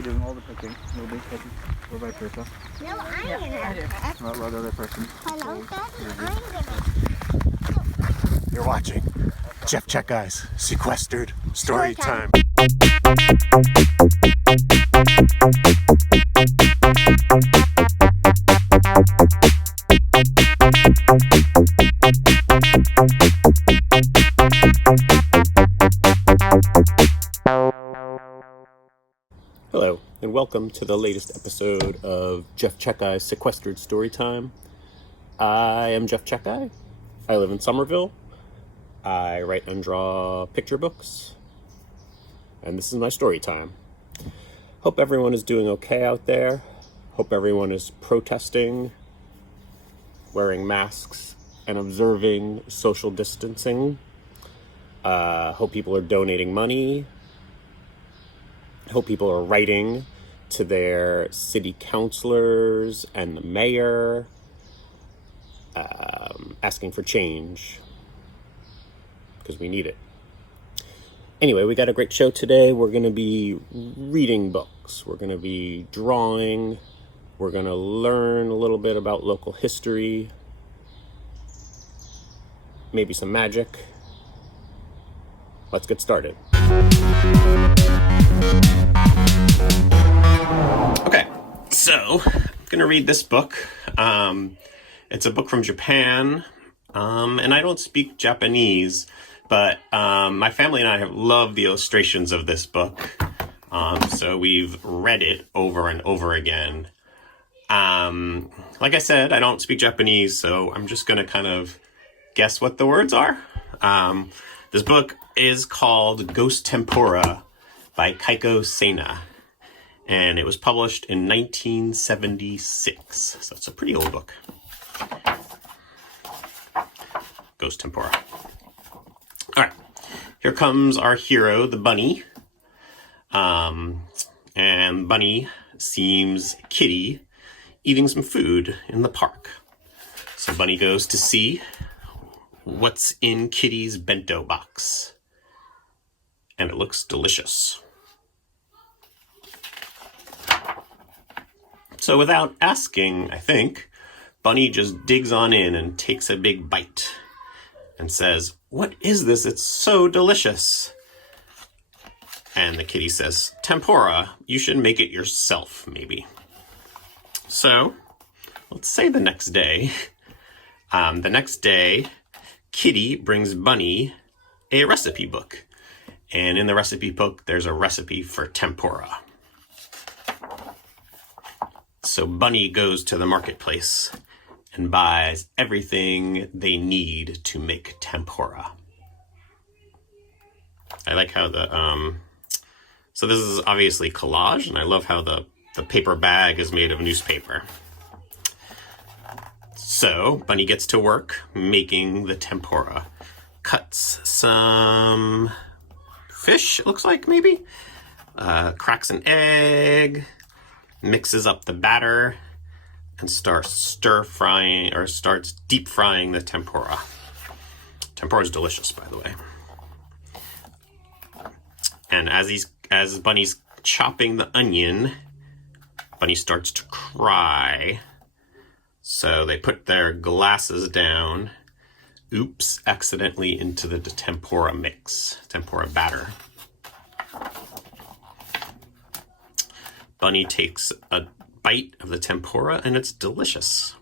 be doing all the picking. You'll be picking, or vice versa. No, I'm gonna. Well, the other person. Hello, Daddy. I'm gonna. You're watching Jeff Checkeyes Sequestered Storytime. Hello, and welcome to the latest episode of Jeff Checkeyes Sequestered Storytime. I am Jeff Checkeye. I live in Somerville. I write and draw picture books. And this is my story time. Hope everyone is doing okay out there. Hope everyone is protesting, wearing masks, and observing social distancing. Hope people are donating money. Hope people are writing to their city councilors and the mayor, asking for change, because we need it. Anyway, we got a great show today. We're going to be reading books. We're going to be drawing. We're going to learn a little bit about local history. Maybe some magic. Let's get started. Okay, so I'm going to read this book. It's a book from Japan, and I don't speak Japanese, but my family and I have loved the illustrations of this book, so we've read it over and over again. Like I said, I don't speak Japanese, so I'm just going to kind of guess what the words are. This book is called Ghost Tempura by Kaiko Sena, and it was published in 1976, so it's a pretty old book. Ghost Tempura. All right, here comes our hero, the bunny. And Bunny sees Kitty eating some food in the park. So Bunny goes to see what's in Kitty's bento box. And it looks delicious. So without asking, I think, Bunny just digs on in and takes a big bite and says, "What is this? It's so delicious." And the kitty says, "Tempura, you should make it yourself, maybe." So, let's say the next day. Kitty brings Bunny a recipe book. And in the recipe book, there's a recipe for tempura. So Bunny goes to the marketplace and buys everything they need to make tempura. I like how so this is obviously collage, and I love how the paper bag is made of newspaper. So Bunny gets to work making the tempura. Cuts some fish, it looks like, maybe. Cracks an egg, mixes up the batter, and starts deep frying the tempura. Tempura is delicious, by the way. And as Bunny's chopping the onion, Bunny starts to cry. So they put their glasses down. Oops, accidentally into the tempura batter. Bunny takes a bite of the tempura, and it's delicious.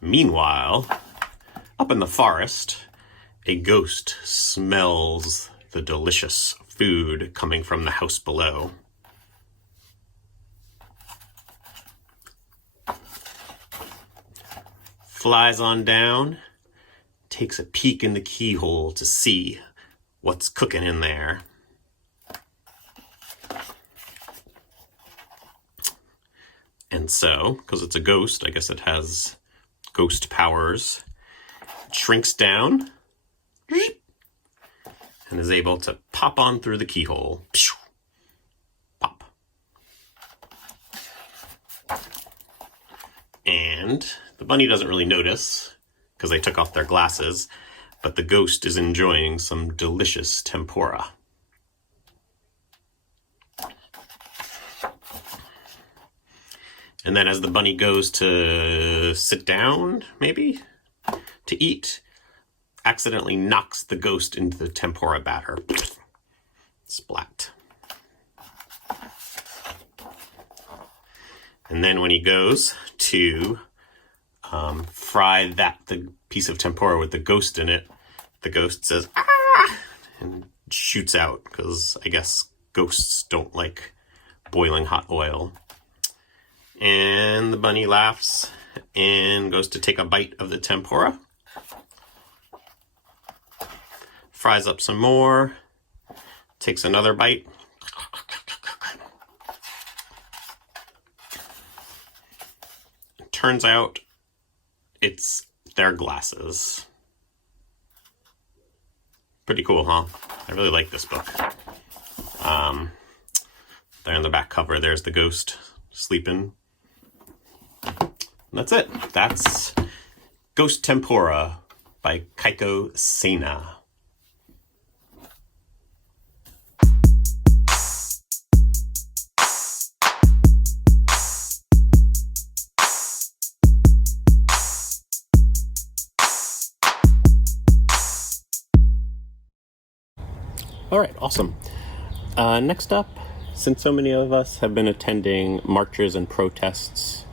Meanwhile, up in the forest, a ghost smells the delicious food coming from the house below. Flies on down, takes a peek in the keyhole to see what's cooking in there. And so, because it's a ghost, I guess it has ghost powers, it shrinks down and is able to pop on through the keyhole. Pop. And the bunny doesn't really notice because they took off their glasses, but the ghost is enjoying some delicious tempura. And then as the bunny goes to sit down, maybe, to eat, accidentally knocks the ghost into the tempura batter. Splat. And then when he goes to fry the piece of tempura with the ghost in it, the ghost says, "Ah!" and shoots out, because I guess ghosts don't like boiling hot oil. And the bunny laughs and goes to take a bite of the tempura. Fries up some more. Takes another bite. Turns out it's their glasses. Pretty cool, huh? I really like this book. There on the back cover, there's the ghost sleeping. And that's it. That's Ghost Tempura by Kaiko Sena. All right, awesome. Next up, since so many of us have been attending marches and protests,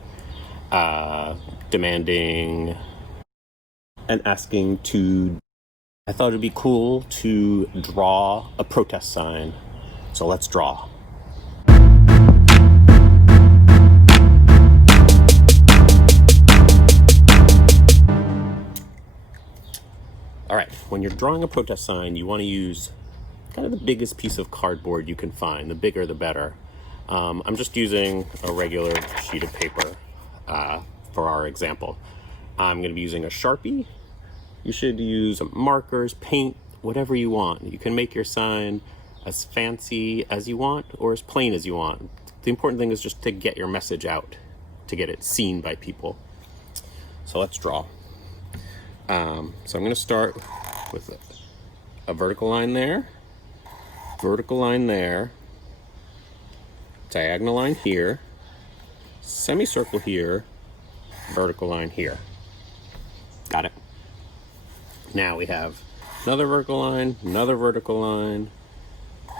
demanding and asking to, I thought it'd be cool to draw a protest sign. So let's draw. All right, when you're drawing a protest sign, you want to use kind of the biggest piece of cardboard you can find. The bigger, the better. I'm just using a regular sheet of paper for our example. I'm going to be using a Sharpie. You should use markers, paint, whatever you want. You can make your sign as fancy as you want or as plain as you want. The important thing is just to get your message out, to get it seen by people. So let's draw. So I'm going to start with a vertical line there. Vertical line there, diagonal line here, semicircle here, vertical line here. Got it. Now we have another vertical line,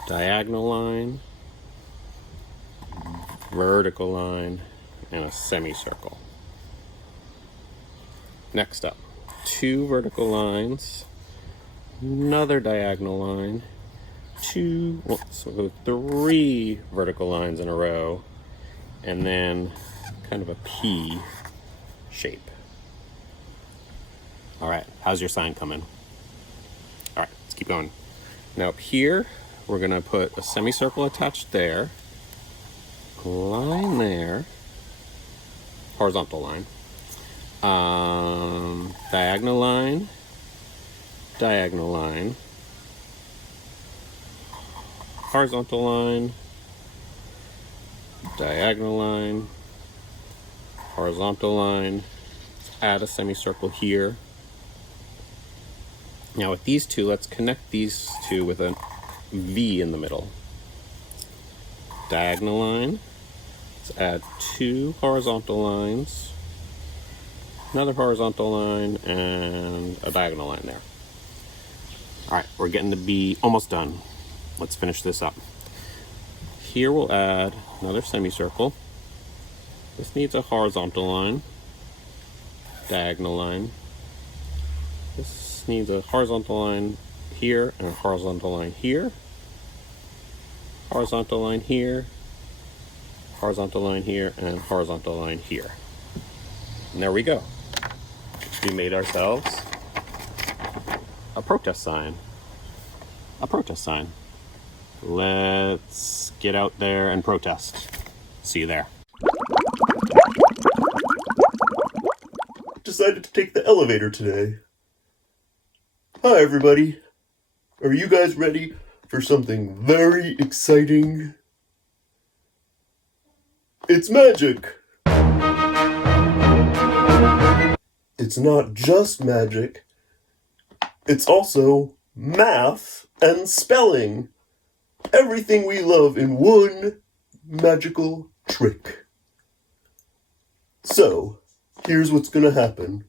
diagonal line, vertical line, and a semicircle. Next up, 2 vertical lines, another diagonal line, 3 vertical lines in a row, and then kind of a P shape. All right, how's your sign coming? All right, let's keep going. Now up here, we're gonna put a semicircle attached there, line there, horizontal line, diagonal line, diagonal line, horizontal line, diagonal line, horizontal line. Let's add a semicircle here. Now with these two, let's connect these two with a V in the middle. Diagonal line. Let's add 2 horizontal lines, another horizontal line, and a diagonal line there. All right, we're getting to be almost done. Let's finish this up. Here we'll add another semicircle. This needs a horizontal line, diagonal line. This needs a horizontal line here and a horizontal line here. Horizontal line here, horizontal line here, and horizontal line here. And there we go. We made ourselves a protest sign. A protest sign. Let's get out there and protest. See you there. Decided to take the elevator today. Hi everybody. Are you guys ready for something very exciting? It's magic! It's not just magic. It's also math and spelling. Everything we love in one magical trick. So, here's what's gonna happen.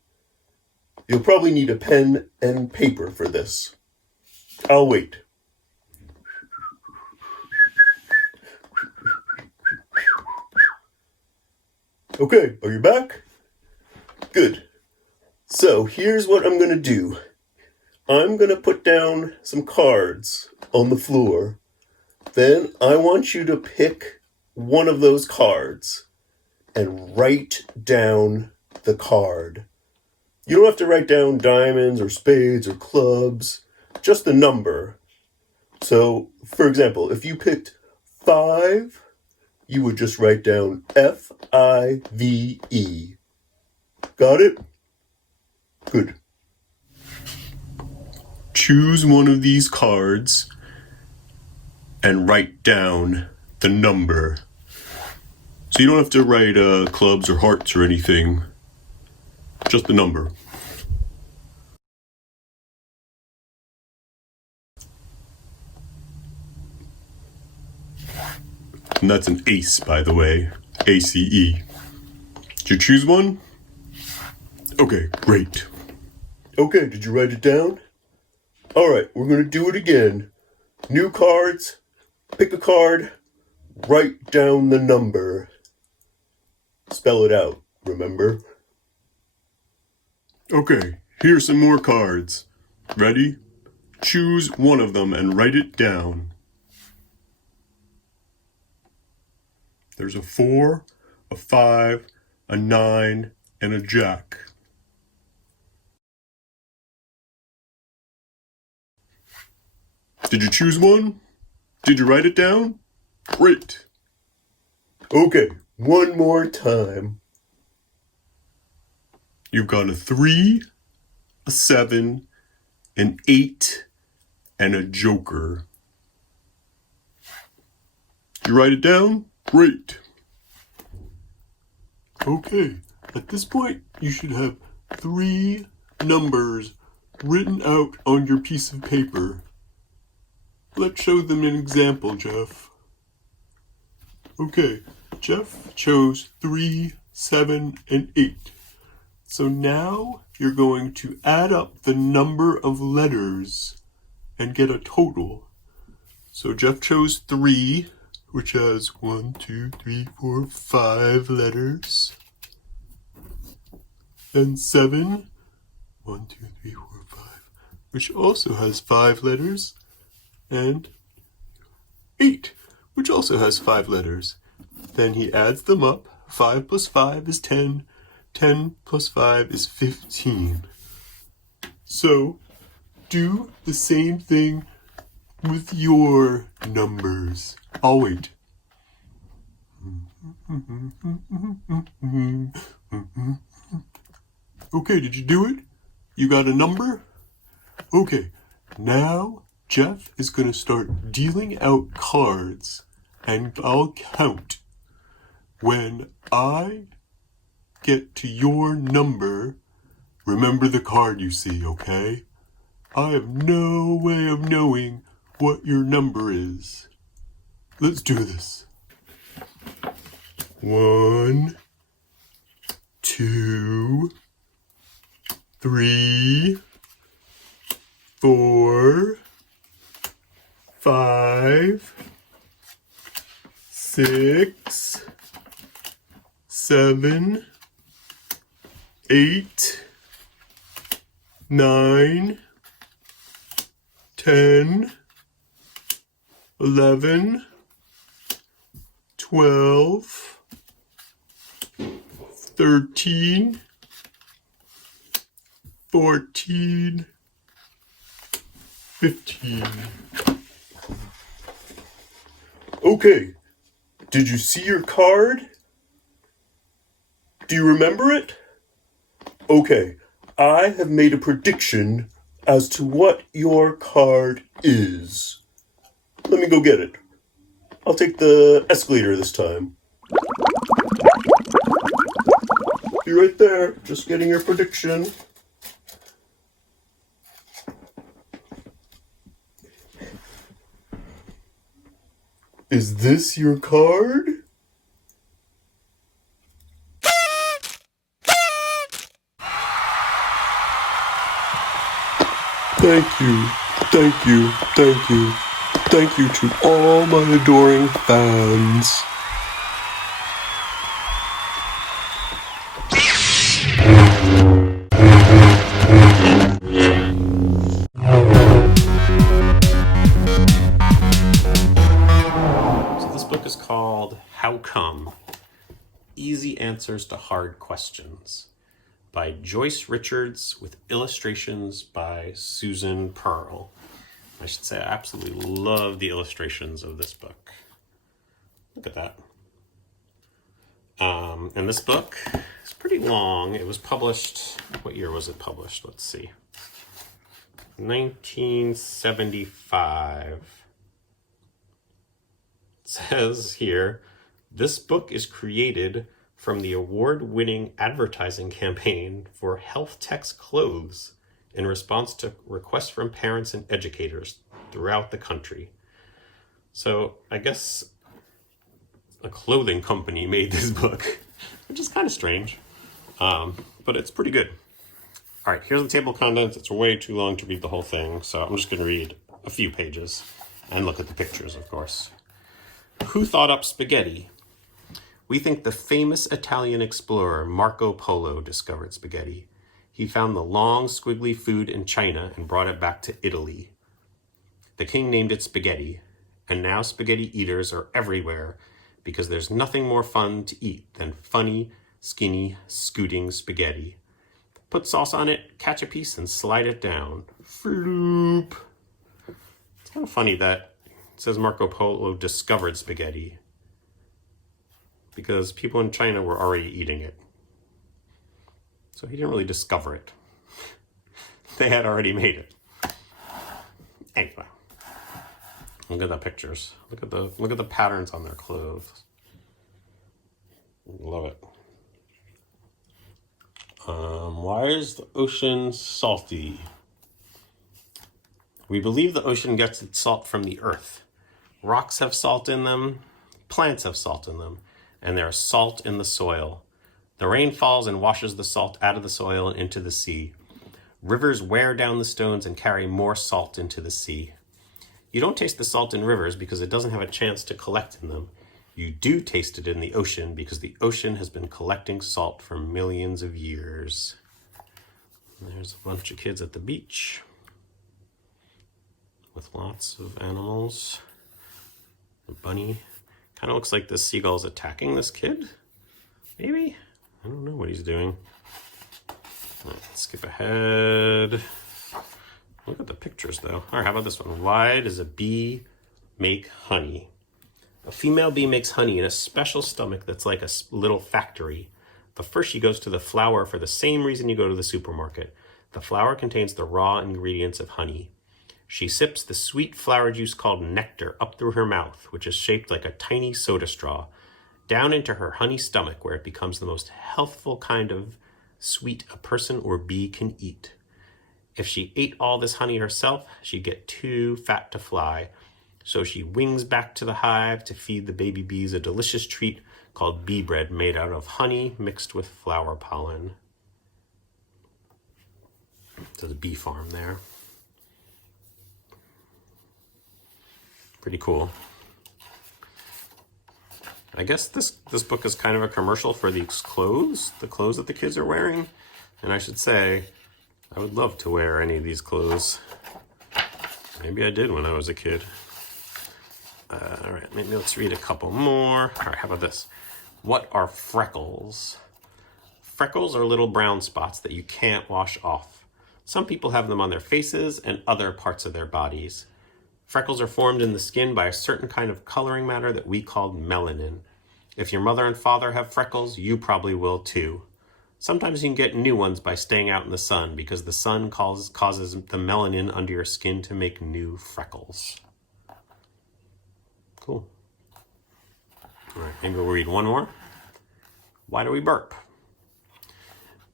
You'll probably need a pen and paper for this. I'll wait. Okay, are you back? Good. So, here's what I'm gonna do. I'm gonna put down some cards on the floor. Then I want you to pick one of those cards and write down the card. You don't have to write down diamonds or spades or clubs, just the number. So, for example, if you picked 5, you would just write down F-I-V-E. Got it? Good. Choose one of these cards and write down the number. So you don't have to write clubs or hearts or anything, just the number. And that's an ace, by the way. A-C-E. Did you choose one? Okay, great. Okay, did you write it down? Alright, we're going to do it again. New cards, pick a card, write down the number. Spell it out, remember? Okay, here's some more cards. Ready? Choose one of them and write it down. There's a 4, a 5, a 9, and a jack. Did you choose one? Did you write it down? Great. Okay, one more time. You've got a 3, a 7, an 8, and a joker. Did you write it down? Great. Okay, at this point, you should have 3 numbers written out on your piece of paper. Let's show them an example, Jeff. Okay, Jeff chose 3, 7, and 8. So now you're going to add up the number of letters and get a total. So Jeff chose 3, which has 1, 2, 3, 4, 5 letters. And 7, 1, 2, 3, 4, 5, which also has 5 letters. And 8, which also has 5 letters. Then he adds them up. 5 plus 5 is 10. 10 plus 5 is 15. So, do the same thing with your numbers. I'll wait. Okay, did you do it? You got a number? Okay, now Jeff is going to start dealing out cards, and I'll count. When I get to your number, remember the card you see, okay? I have no way of knowing what your number is. Let's do this. 1, 2, 3, 4, 5, 6, 7, 8, 9, 10, 11, 12, 13, 14, 15. Okay, did you see your card? Do you remember it? Okay, I have made a prediction as to what your card is. Let me go get it. I'll take the escalator this time. Be right there, just getting your prediction. Is this your card? Thank you, thank you, thank you. Thank you to all my adoring fans. So this book is called How Come? Easy Answers to Hard Questions by Joyce Richards with illustrations by Susan Pearl. I should say I absolutely love the illustrations of this book. Look at that. And this book is pretty long. It was published, what year was it published? Let's see. 1975. It says here, this book is created from the award-winning advertising campaign for Health Tech's clothes in response to requests from parents and educators throughout the country. So I guess a clothing company made this book, which is kind of strange, but it's pretty good. All right, here's the table of contents. It's way too long to read the whole thing, so I'm just going to read a few pages and look at the pictures, of course. Who thought up spaghetti? We think the famous Italian explorer Marco Polo discovered spaghetti. He found the long, squiggly food in China and brought it back to Italy. The king named it spaghetti, and now spaghetti eaters are everywhere because there's nothing more fun to eat than funny, skinny, scooting spaghetti. Put sauce on it, catch a piece, and slide it down. Floop. It's kind of funny that it says Marco Polo discovered spaghetti because people in China were already eating it. So he didn't really discover it. They had already made it. Anyway, look at the pictures. Look at the patterns on their clothes. Love it. Why is the ocean salty? We believe the ocean gets its salt from the earth. Rocks have salt in them, plants have salt in them, and there is salt in the soil. The rain falls and washes the salt out of the soil and into the sea. Rivers wear down the stones and carry more salt into the sea. You don't taste the salt in rivers because it doesn't have a chance to collect in them. You do taste it in the ocean because the ocean has been collecting salt for millions of years. There's a bunch of kids at the beach with lots of animals. A bunny. Kind of looks like the seagull's attacking this kid. Maybe? I don't know what he's doing. All right, skip ahead. Look at the pictures, though. All right, how about this one? Why does a bee make honey? A female bee makes honey in a special stomach that's like a little factory. But first she goes to the flower for the same reason you go to the supermarket. The flower contains the raw ingredients of honey. She sips the sweet flower juice called nectar up through her mouth, which is shaped like a tiny soda straw, down into her honey stomach where it becomes the most healthful kind of sweet a person or bee can eat. If she ate all this honey herself, she'd get too fat to fly. So she wings back to the hive to feed the baby bees a delicious treat called bee bread made out of honey mixed with flower pollen. There's a bee farm there. Pretty cool. I guess this book is kind of a commercial for these clothes, the clothes that the kids are wearing. And I should say, I would love to wear any of these clothes. Maybe I did when I was a kid. All right, maybe let's read a couple more. All right, how about this? What are freckles? Freckles are little brown spots that you can't wash off. Some people have them on their faces and other parts of their bodies. Freckles are formed in the skin by a certain kind of coloring matter that we call melanin. If your mother and father have freckles, you probably will too. Sometimes you can get new ones by staying out in the sun because the sun causes the melanin under your skin to make new freckles. Cool. All right, maybe we'll read one more. Why do we burp?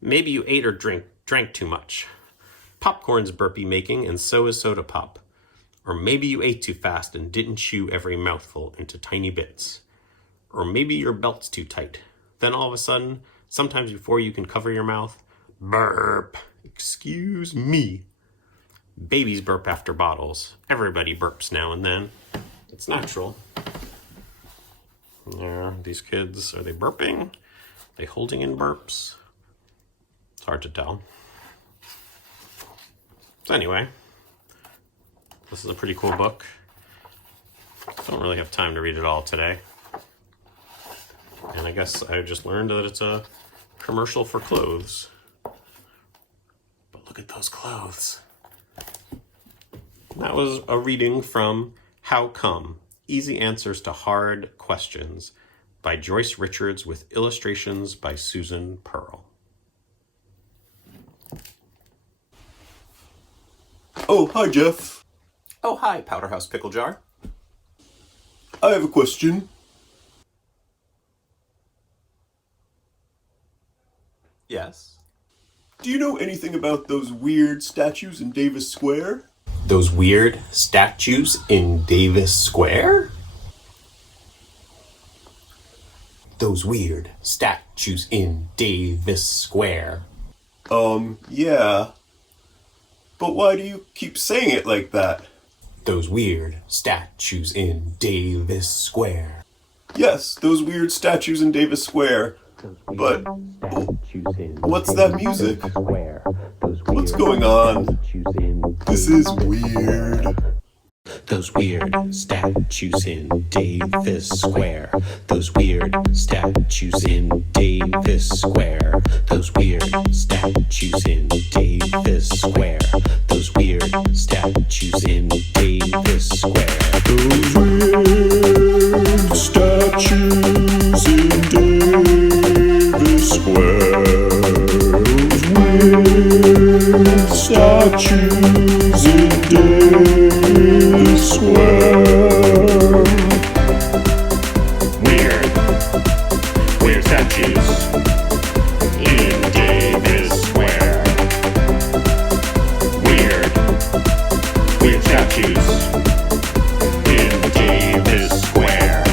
Maybe you ate or drank too much. Popcorn's burpee making and so is soda pop. Or maybe you ate too fast and didn't chew every mouthful into tiny bits. Or maybe your belt's too tight. Then all of a sudden, sometimes before you can cover your mouth, burp. Excuse me. Babies burp after bottles. Everybody burps now and then. It's natural. Yeah, these kids, are they burping? Are they holding in burps? It's hard to tell. So anyway, this is a pretty cool book. Don't really have time to read it all today. And I guess I just learned that it's a commercial for clothes. But look at those clothes. That was a reading from How Come? Easy Answers to Hard Questions by Joyce Richards with illustrations by Susan Pearl. Oh, hi, Jeff. Oh, hi, Powderhouse Picklejar. I have a question. Yes? Do you know anything about those weird statues in Davis Square? Those weird statues in Davis Square? Those weird statues in Davis Square. Yeah. But why do you keep saying it like that? Those weird statues in Davis Square. Yes, those weird statues in Davis Square. But what's that music? What's going on? This is weird. Those weird statues in Davis Square. Those weird statues in Davis Square. Those weird statues in Davis Square. Those weird statues in Davis Square. Those weird statues in Davis Square. Those weird statues in Davis Square. Weird statues in Davis Square. Weird statues in Davis Square.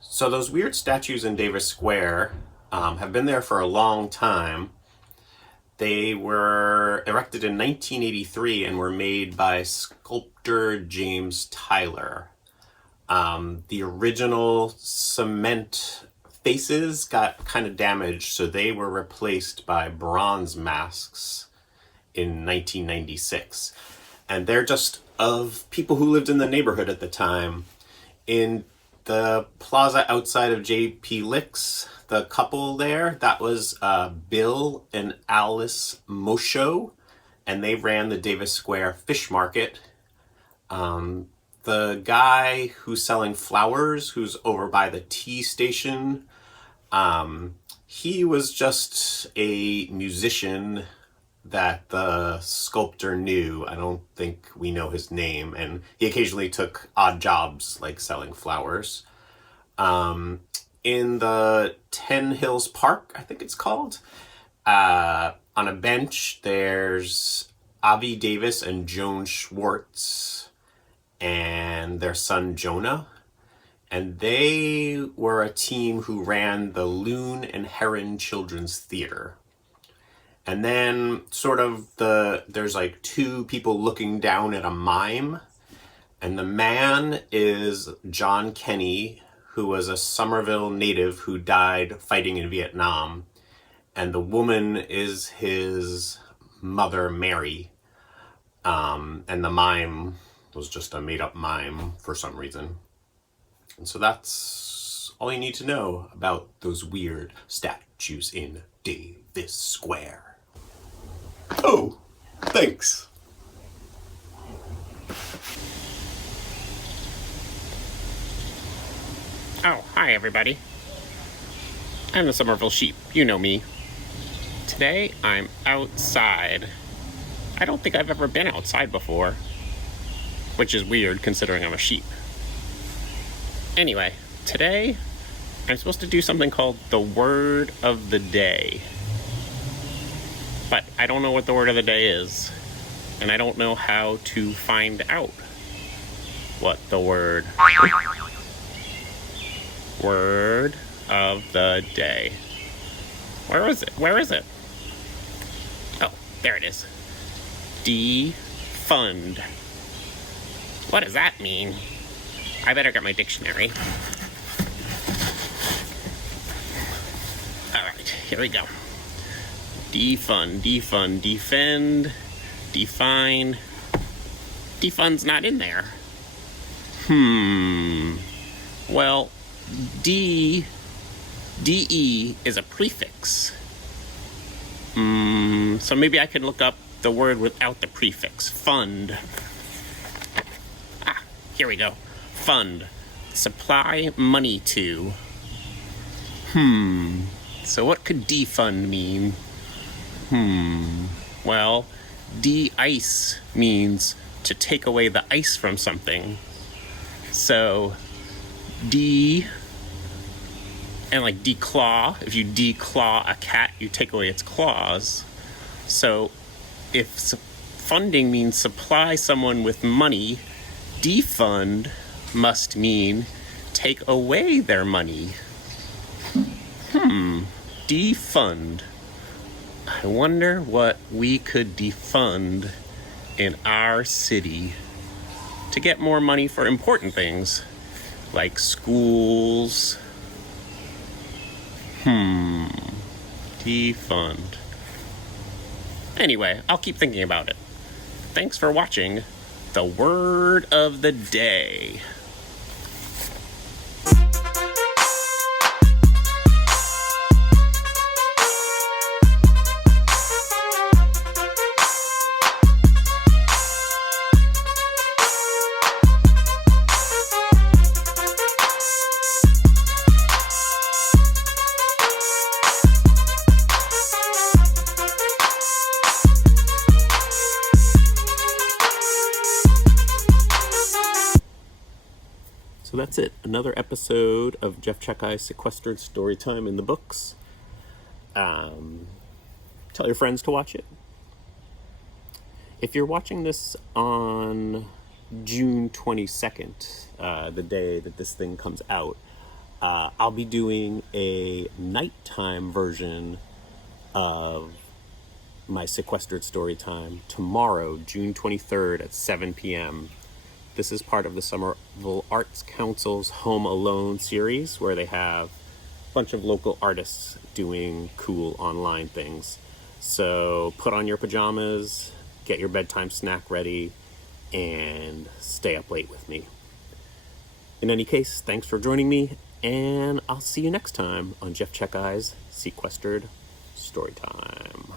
So those weird statues in Davis Square have been there for a long time. They were erected in 1983 and were made by sculptor James Tyler. The original cement faces got kind of damaged, so they were replaced by bronze masks in 1996. And they're just of people who lived in the neighborhood at the time. In the plaza outside of J.P. Lick's, the couple there, that was Bill and Alice Mosho, and they ran the Davis Square Fish Market. The guy who's selling flowers, who's over by the tea station, he was just a musician that the sculptor knew. I don't think we know his name, and he occasionally took odd jobs like selling flowers. In the 10 Hills Park, I think it's called, on a bench, there's Avi Davis and Joan Schwartz and their son Jonah. And they were a team who ran the Loon and Heron Children's Theater. And then sort of there's like two people looking down at a mime. And the man is John Kenny, who was a Somerville native who died fighting in Vietnam. And the woman is his mother, Mary. And the mime was just a made-up mime for some reason. And so that's all you need to know about those weird statues in Davis Square. Oh, thanks. Oh, hi everybody. I'm the Somerville Sheep. You know me. Today, I'm outside. I don't think I've ever been outside before. Which is weird considering I'm a sheep. Anyway, today, I'm supposed to do something called the Word of the Day. But I don't know what the Word of the Day is. And I don't know how to find out what the word Word of the day. Where is it? Where is it? Oh, there it is. Defund. What does that mean? I better get my dictionary. Alright, here we go. Defund, defund, defend, define. Defund's not in there. Well, DE is a prefix. So maybe I can look up the word without the prefix. Fund. Ah, here we go. Fund. Supply money to. So what could defund mean? Well, de-ice means to take away the ice from something. So, and like declaw, if you declaw a cat, you take away its claws. So, if funding means supply someone with money, defund must mean take away their money. Defund. I wonder what we could defund in our city to get more money for important things like schools. Defund. Anyway, I'll keep thinking about it. Thanks for watching the Word of the Day. So that's it. Another episode of Jeff Checkai's Sequestered Storytime in the books. Tell your friends to watch it. If you're watching this on June 22nd, the day that this thing comes out, I'll be doing a nighttime version of my Sequestered Storytime tomorrow, June 23rd at 7 p.m. This is part of the Somerville Arts Council's Home Alone series, where they have a bunch of local artists doing cool online things. So put on your pajamas, get your bedtime snack ready, and stay up late with me. In any case, thanks for joining me, and I'll see you next time on Jeff Checkai's Sequestered Storytime.